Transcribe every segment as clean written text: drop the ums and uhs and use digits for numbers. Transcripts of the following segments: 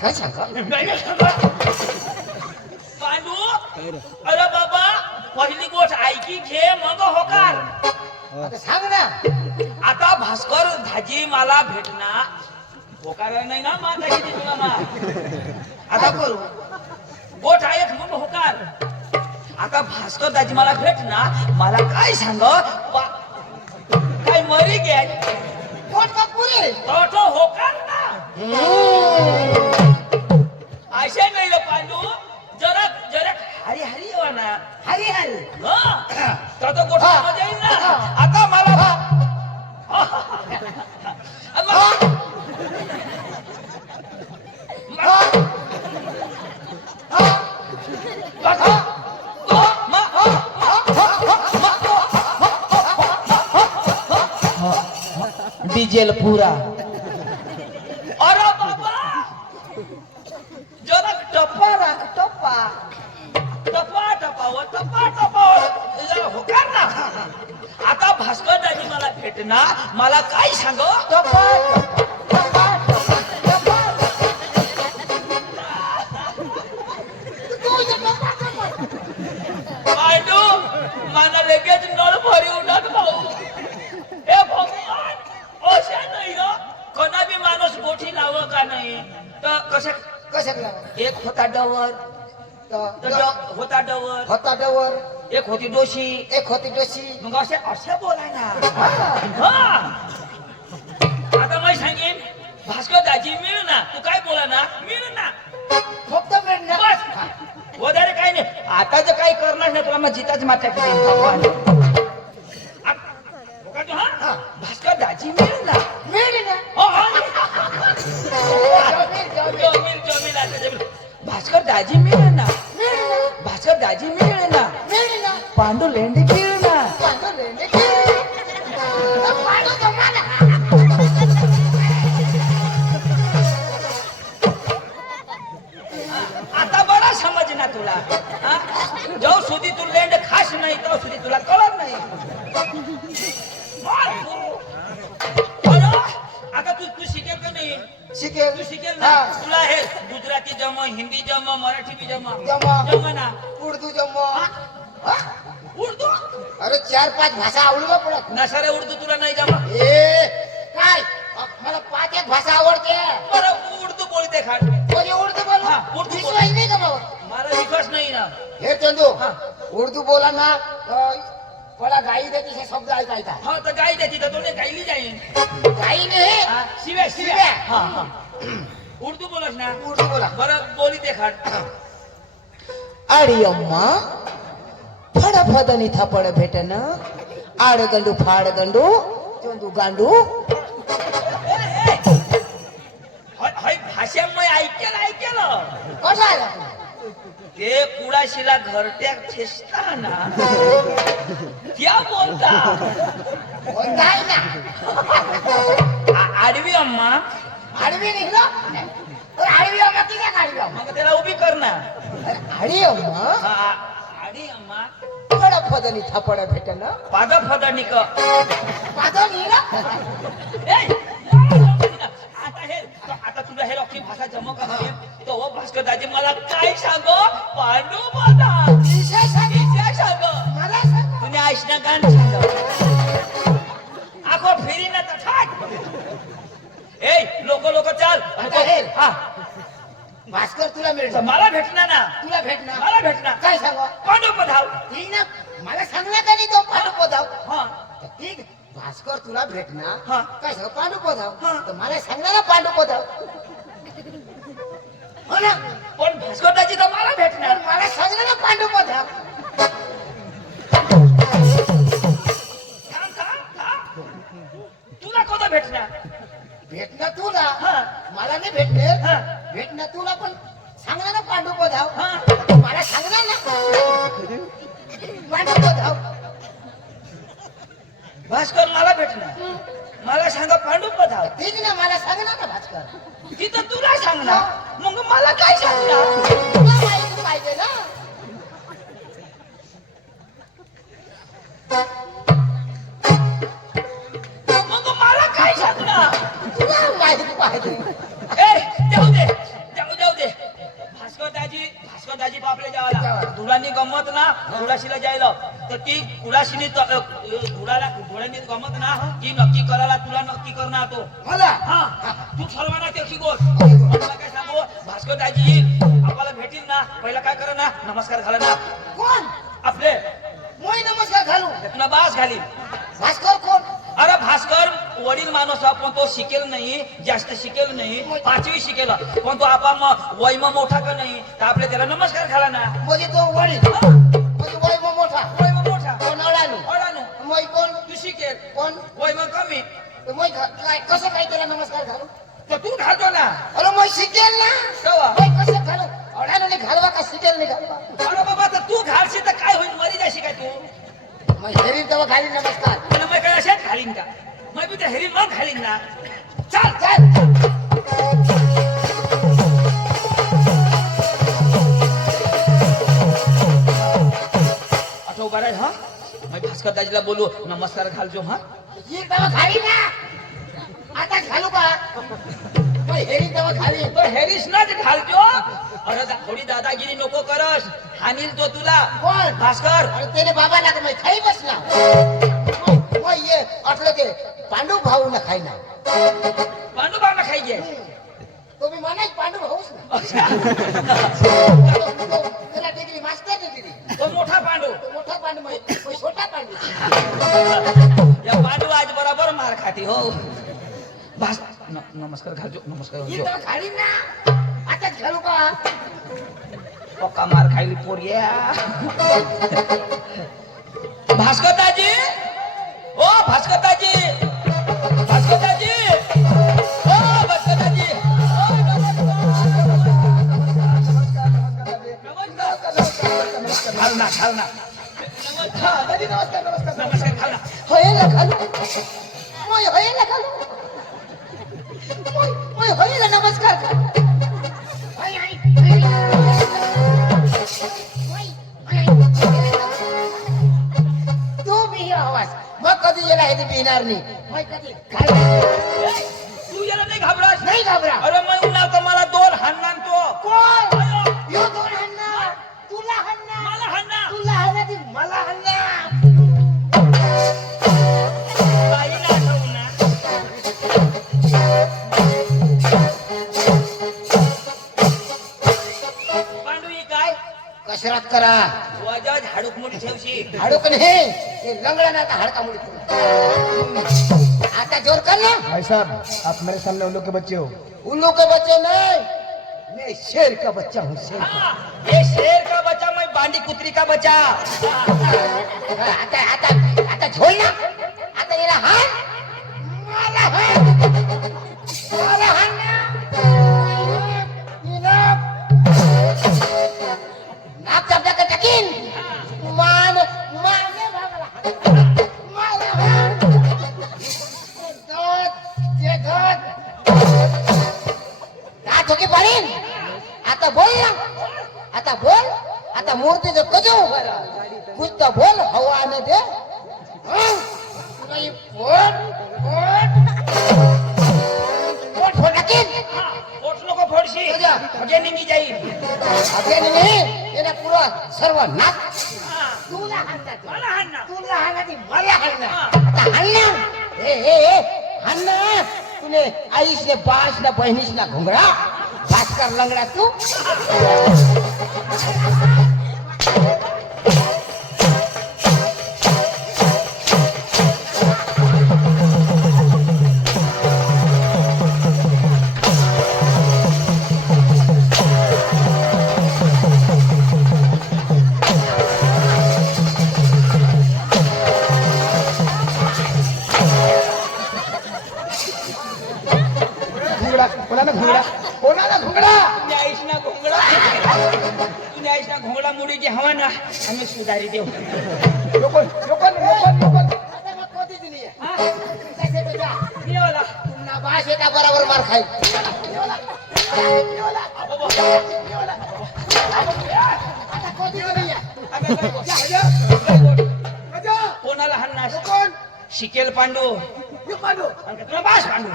काय सांगा पांडू अरे बाबा पहिली गोष्ट ऐकी घे मग होकार आता सांग ना आता भास्कर धाजी मला भेटणार होकार नाही ना माझा किती तुला मा आता करू गोठ ऐक मग होकार आता भास्कर दाजी मला भेटणार मला काय सांग काय मरी घ्या पोट का पुरे तो होकार ना असे नाही लो पांडू जरा जरा हरी हरी येवा ना हरी हरी तो गोठा मजा येईल ना आता मला डीजेल पूरा अरे बाबा जरा टप्पा राख टप्पा टप्पा टप्पावर टप्पा टप्पावर जरा होकार ना आता भास्कर दाजी मला भेटणार मला काय सांग टप्पा टप्पा टप्पा पांडू मला लगेच नळ भरी उडत भाऊ हे भगवान अशा नाही ग कोणा बी माणूस गोठी लाव का नाही तर कसं कसं एक होता डवर होता डवर होता डवर एक होती डोशी एक होती डोशी मग असे असे बोलाय ना आता मी सांगेन भास्कर दाजी मिळू ना तू काय बोला ना मिळू ना फक्त भेटणार बस वगैरे काही नाही आता जर काही करणार नाही तुला मग जिताच मात्र भास्कर दाजी मिळू ना मिळणार जमीन जमीन आता जमीन भास्कर दाजी मिळे ना भास्कर दाजी मिळे ना पांडू लेंडी मिळे ना आता बरा समज ना तुला जो सुधी तू लेंड खास नाही तो सुधी तुला कळत नाही आता तू तू शिकेल का नाही शिकेल तू शिकेल ना तुला हे गुजराती जम हिंदी जम मराठी बी जम ना उर्दू जम्मू उर्दू अरे 4-5 भाषा आवडलं पडत नसारे उर्दू तुला नाही जमा ए काय मला 5-1 भाषा आवडते बरं उर्दू बोलते खाट कोणी उर्दू बोल हा, उर्दू बोल. विश्वास नाही का बाबा मला विश्वास नाही ना हे चंदू हा. उर्दू बोला ना मला गाई देते हे शब्द ऐकायचा हा तर गाई देती तर तुला गायली जाईन गाई नाही हा, शिव्या शिव्या हा हा उर्दू बोलस ना उर्दू बोला बरं बोली ते खाट आडी अम्मा फडफदनी थापड भेटन आडगंडू फाडगंडू चंदू गांडू हाय भाषा मी ऐकेलं कसा ते कुडाशीला घरट्या ठेसता ना क्या बोलता कोणताही ना आडवी अम्मा आडवी निघलो आडवी अम्मा की काय आडवी अम्मा मग त्याला उभी कर ना आडी अम्मा आडी अम्मा फडफदनी थापड भेटन पाद फदनिक पादो निघलो आता तुला हे रॉकी भाषा जमक आहे तो भास्कर दाजी मला काय सांग पांडू बोला विशेष सांग मला सांग तुम्ही ऐकणं गाण सांग आखो फेरी ना तर ठाक ए लोक चाल आता हे. हा भास्कर तुला मिळतो मला भेटणार ना तुला भेटणार मला भेटणार काय सांग पांडू पधाव ठीक ना मला सांगला का नाही तो पांडू पधाव हा ठीक भास्कर तुला भेटणार हा. काय सांग पांडू पधाव हा. तर मला सांगला ना पांडू पधाव हो ना पण भास्कर दाजी तर मला भेटणार पण मला सांगला ना पांडू पधाव थांब. तुला कोणता भेटणार भेटणार तुला हा. मला नाही भेटणार हा. भेटणार तुला पण सांगला ना पांडू पधाव हा. मला सांगणार ना पांडू पधाव भास्कर मला भेटणार मला सांगा पांडू पधाव ठीक ना मला सांगणार ना भास्कर तिथं तुला सांगणार मग मला काय सांगणार तुला माहिती पाहिजे ना मग मला काय सांगणार तुला माहिती पाहिजे ए जाऊ दे आपल्या जेवायला धुळानी गमत ना धुळाशीला जायला तर ती धुळाशीने धुळानी गमत ना ती नक्की करायला तुला नक्की करणार तो मला हा तू ठरवा ना त्याची गोष्ट मला काय सांगू भास्कर दाजी येईल आपल्याला भेटील ना पहिला काय करा ना नमस्कार घाला ना कोण आपले मोय नमस्कार घालू तुला बास घालील भास्कर कोण अरे भास्कर वडील माणूस हा पण तो शिकेल नाही जास्त शिकेल नाही 5वी शिकेल पण तो आपा वय मोठा का नाही तर आपले त्याला नमस्कार घाला ना म्हणजे तो वडील म्हणजे वय मोठा वय मोठा कोण अडाणू अडाणू मोय कोण तू शिकेल कोण वय कमी मोय काय कसं काय त्याला नमस्कार घालू तर तू घालतो ना अरे मोय शिकेल ना तेव्हा मोय कसं घालू अडाणूने घालवा का शिकेल नाही घालवा अरे बाबा तर तू घालशील तर काय होईल मरी जाशी काय तू मग हेरी तेव्हा घाली नमस्कार तुला मग काय अशाच घालीन का मग मी त्या हेरी मग घालीन ना चाल चाल आठव बरं हा मैं भास्कर दाजीला बोलू नमस्कार घालजो हा ही तेव्हा घाली ना आता घालू का मग हेरी तेव्हा घाली तो हेरीस नाच घालजो अरे थोडी दादागिरी नको करस हानील तो तुला कोण भास्कर अरे त्याने बाबा ना मग खाई बसला मग ये असलं ते पांडू भाऊ ना खाई ना पांडुबाना खायचे तुम्ही म्हणाय पांडू भाऊच ना त्याला डिग्री मास्टर डिग्री तो मोठा पांडू तो मोठा पांडू मग छोटा पांडू या पांडू आज बरोबर मार खाती हो भास नमस्कार घालजो नमस्कार ही घालजो तर खाली ना आता घालू का पक्का मार खायली पोरग्या भास्कर दाजी ओ भास्कर दाजी भास्कर दाजी ओ भास्कर दाजी घाल ना घाल ना नमस्कार घाल ना होयला घालू मोय होयला घालू मोय होयला नमस्कार घालू हाय हाय तू बी आवाज मग कधी येला हे बिनार नाही मग कधी घाल तू याला नाही घाबरास नाही घाबरा अरे मग उन्हा तर मला दोन हाणणार तो कोण यो दोन हन्ना तुला हन्ना मला हाणणार तुला हन्ना ती मला हन्ना बाईला आठवून ना पांडू ही काय कसरत करा वजा झाडूक मुठी ठेवशी हाडूक नाही ते लंगडा ना आता हाडका मुडी आता जोर कर ना भाई साहब आप मेरे सामने उन लोग के बच्चे हो उल्लू के बच्चे नहीं मैं शेर का बच्चा हूँ शेर का। हाँ, ये शेर का बच्चा मैं बांडी कुतरी का बच्चा आता आता आता झोल ना आता येला हान मला हान मला हान ना नाक चपटा का टकीन मान मारने भागला मला हान ये दूध रात होके पडीन आता बोल ना आता बोल आता मूर्ती जो कजो उभा राहा कुछ तो बोल हवा आने दे नहीं फोट फोटाकीन पोट नको फोडशी तुझ्या. म्हणजे निघी जाईल अगे नहीं येना पूरा सर्व नाक हाँ, तुला हाणतात मला हाणणार तुला हाणाती मला हाणणार हाँ. आता हाणणार ए हाणणार तूने आईस ने बास ना बहनीस ना घुंगरा भास्कर लंगड़ा तू घुंगड़ा बोला ना घुंगड़ा बोला ना घुंगड़ा तुझ्या आईसना घोंगडा मुडी जे हवा ना आम्ही सुधारी देऊ लोकल लोकल लोकल लोकल आता मग कोणती दिली आहे? हा? कैसे बेटा? ये वाला. तुमना बास एका बराबर मार खाईल आता कोणती दिली आहे? कोणाला हाणणार कोण? शिकेल पांडू यो पांडू. आणि तुला बास पांडू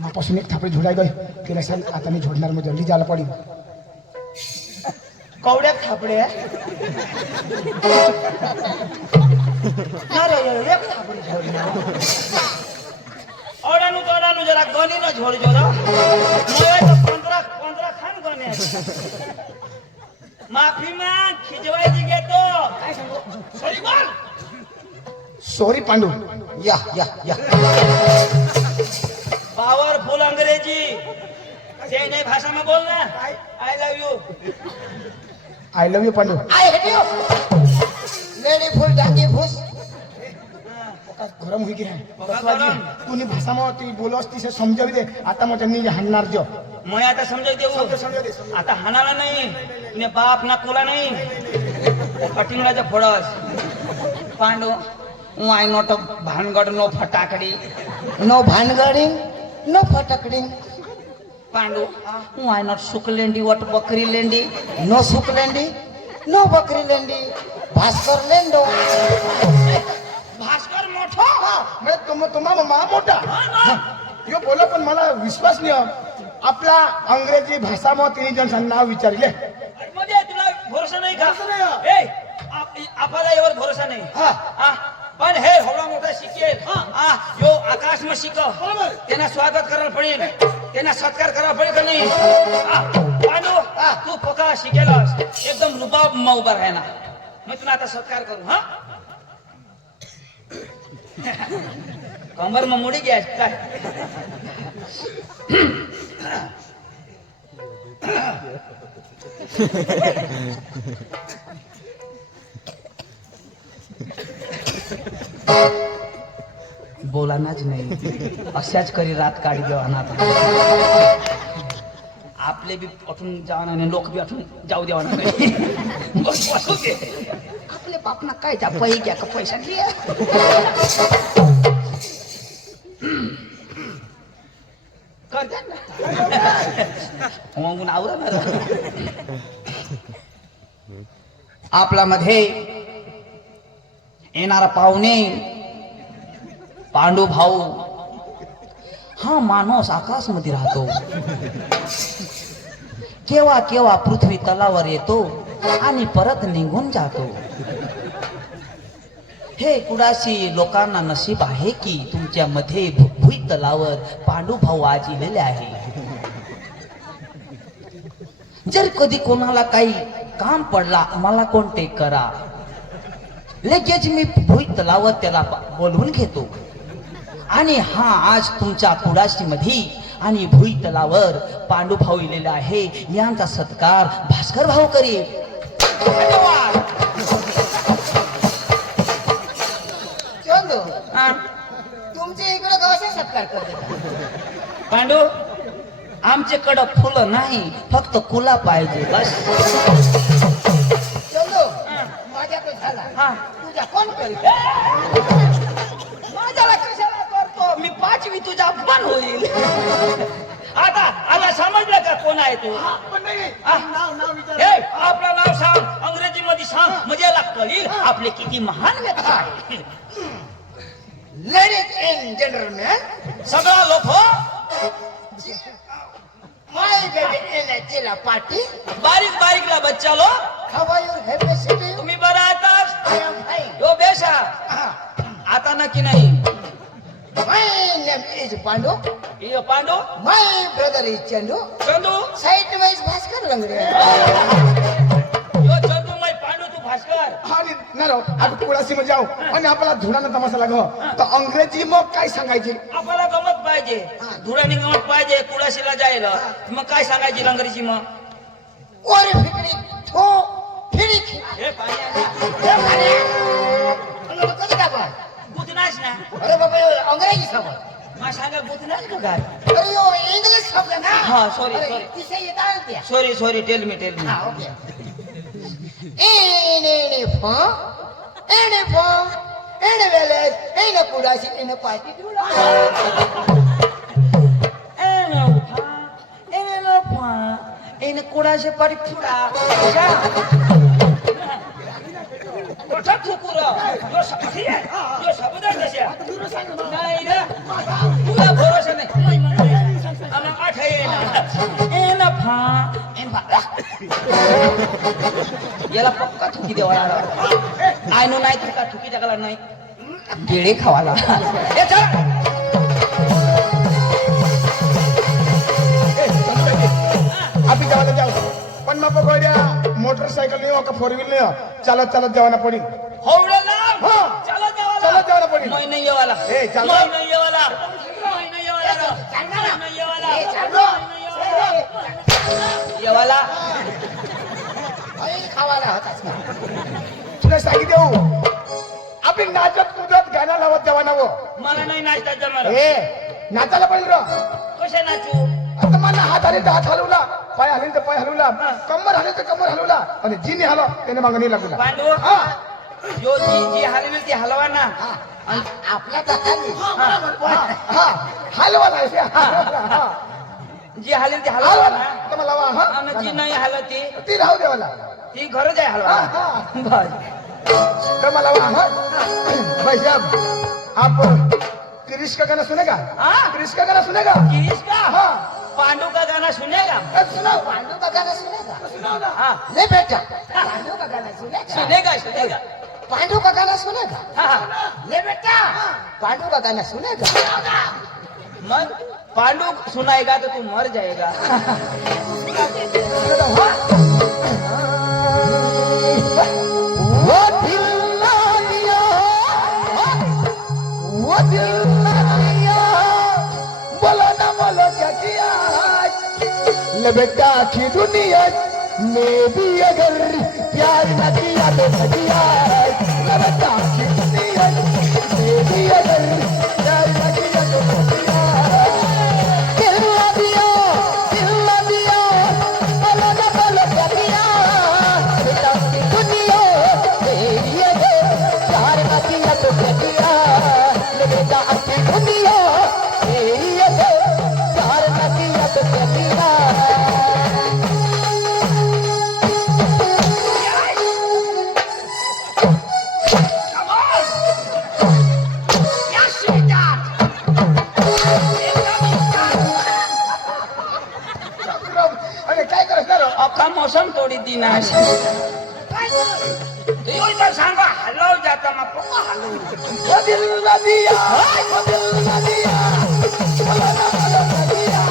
मापासून एक थापडी झोडाई गई केला सर आता मी झोडणार मग जल्दी जायला पडेल कवड्यात थापडे एक थापडी झोडना ओडानु जरा गनी न झोड़ जो रो मोय तो 15 खान गने माफी मांग खिजवाई जी गे तो सॉरी बोल सॉरी पांडू या पावरफुल अंग्रेजी से नई भाषा में बोलना I love you I love you Pandu I hate you lady फुल डांगी फुस गरम हुई की बघा गरम. तूने भाषा में ती बोलोस तिसे समजावी दे आता मग त्यांनी हाणणार जो मैं आता समझ देऊ समजावी दे आता हाणाला नाही ने बाप ना कोला नाही फटिंगडाचा फोडस पांडू वाय नॉट भानगड नो फटाकडी नो भानगडिंग नो फटकडिंग पांडू वाय नॉट सुकलेंडी वट बकरी लेंडी नो सुकलेंडी नो बकरी लेंडी भास्कर लेंडो भास्कर मोठो म्हणजे तुम्हा मा मोठा यो बोला पण मला विश्वास नाही आपला अंग्रेजी भाषा मग तिने जण नाव विचारले म्हणजे तुला भरोसा नाही का भरोसा नाही. ए आपल्याला यावर भरोसा नाही हा. पण हे होडा मोठा शिकेल यो आकाश में शिक त्यांना स्वागत करायला पडेल त्यांना सत्कार करायला पडेल का नाही पांडू तू पका शिकेलस एकदम रुबाब में उभा आहे ना मी तुला आता सत्कार करू हा कमर में मुड़ी गया काय बोलानाच नाही अशाच करी रात काढी देवाना आपले बी अठून जावाना नाही लोक बी अठून जाऊ देवाना नाही बसू दे आपले बापना काय जा पै घ्या का पैसा घ्या करते ना मग आवरा आपला मध्ये येणारा पाहुणे पांडू भाऊ हा माणूस आकाशमध्ये राहतो केव्हा केव्हा पृथ्वी तलावर येतो आणि परत निघून जातो हे कुडाशी लोकांना नशीब आहे की तुमच्या मध्ये भुई तलावर पांडू भाऊ आज इलेले आहे जर कधी कोणाला काही काम पडला मला कोणते करा लगेच मी भुई तलावर त्याला बोलवून घेतो आणि हा आज तुमच्या कुडाशी मध्ये आणि भुई तलावर पांडू भाऊ इलेला आहे यांचा सत्कार भास्कर भाऊ करेल चंदू हा? तुमच्या इकडे कसे सत्कार करते पांडू आमच्याकडं फुलं नाही फक्त कुला पाहिजे बस चंदू माझ्याकडे झाला हा तुझ्या कोण करीत माझ्याला कशाला करतो मी 5वी तुझा अपमान होईल आता आता समजलं का कोण आहे तू पण नाही नाव नाव विचार हे आपलं नाव सांग अंग्रेजी मध्ये सांग मजेला कळील आपले किती महान व्यक्ती आहे लेडीज इन जेंटलमॅन सगळा लोक माय बेबी इन चिला पार्टी बारीक बारीकला बच्चा लो how are you happy city तुम्ही बरं आतास आय एम फाईन यो बेशा आता नक्की नाही my name is Pandu yo Pandu my brother is Chandu Chandu side wise Bhaskar Langde yo Chandu मै पांडू तू भास्कर आणि नरो आता कुडाशी मध्ये जाऊ आणि आपला धुडाना तमाशा लागो तर अंग्रेजी मग काय सांगायची आपल्याला गमत पाहिजे धुळानी गमत पाहिजे कुडाशीला जायला मग काय सांगायची अंग्रेजी मग और फिकडी थो फिडिक हे पाहिजे कधी का पण गुतनाश ना अरे बाबा अंग्रेजी शब्द मा सांगा गुतनाश का काय अरे यो इंग्लिश शब्द ना हा, sorry, अरे, sorry. तिथे येतात त्या सॉरी टेल मी हा ओके एने वेलेस एने कुडाशी एने पार्टी तुला એને કુડાશે પડી ફુડા કોઠા થુકુરો યો સખી યો શબ્દ કશે નહીં રે પૂરા ભરોસે નહીં આમાં આઠે એના એના ફા याला पक्का थुकी देवाला आय नो नाही तुका थुकी टाकला नाही गेळे खावाला ए चल अभी जावाला जाओ पण मग बघूया मोटरसायकल नाही हो का फोर व्हील नाही हो चालत चालत जावाना पडी होवडला हाँ. चला देवाला चालत जावाना पडी मैं नहीं येवाला ए, चल. मैं नहीं येवाला मैं नहीं येवाला मैं नहीं येवाला येवाला खावाला होताच का? तुला सांगितले हो आपली नाचत कुदत गाणं लावत जावाना हो मला नाही नाचता जमलं ए नाचायला पाहिजे रो कसे नाचू आता मला हात आले तर हात हलवला पाय हलेल तर पाय हलवला कमर हलेल तर कमर हलवला आणि जिने हलव त्याने मागणी लागला पांडू हा जो जी हलवेल ती हलवा ना आणि आपला तर खाली. हा हलवा नाही हा जी हलेल ती हलवा ना तर मला लावा हा आणि जी नाही हलती ती राहू देवाला ती घरच आहे हलवा हा, हा. बस तर मला लावा हा भाई साहब आप क्रिश का गाना सुनेगा हाँ? क्रिश का गाना सुनेगा गिरीश का हाँ पांडू का गाना सुनेगा सुनाओ पांडू का गाना सुनेगा? सुनाओ ना हाँ ले बेटा पांडू का गाना सुनेगा? सुनेगा सुनेगा पांडू का गाना सुनेगा? हाँ ले बेटा पांडू का गाना सुनेगा? मग पांडू सुनाएगा तो तू मर जाएगा वो दिल ना दिया, वो दिल ना दिया, बोलो ना बोलो क्या किया ले बेटा की दुनिया में भी अगर प्यार न किया तो सजिया ले बेटा की दुनिया में भी अगर प्यार न किया तो सजिया दिल ना दिया, बोलो ना बोलो क्या किया? बेटा की दुनिया तेरी है, प्यार ना किया तो क्या किया? ले बेटा की दुनिया तेरी है, प्यार ना किया तो क्या किया? अरे काय करणार अख्खा मौसम तोडी दिन आहे तर सांगा हलव जाता मग पप्पा हलव वो दिल न दिया वो दिल न दिया बोलो ना बोलो सजिया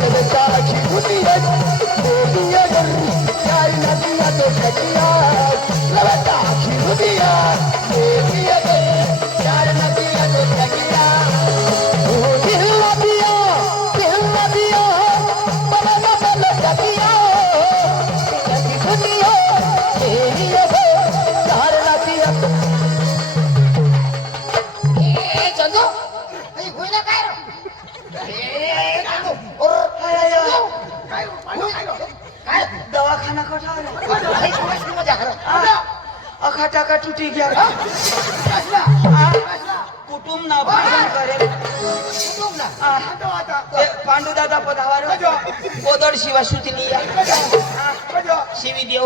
ले बेटा की दुनिया में भी अगर प्यार न किया तो सजिया ले बेटा की दुनिया में भी अगर प्यार न किया तो सजिया दिल ना दिया, बोलो ना बोलो क्या किया? बेटा की दुनिया तेरी है, प्यार ना किया तो चंदू नाही होईना काय रे? चंदू काय दवाखाना कठा काही समजली मजा खरं अखा टाका तुटी गया कुटुंब ना भाषण करेल ते पांडू दादा पदावर गोदड शिवा सुतली शिवी देव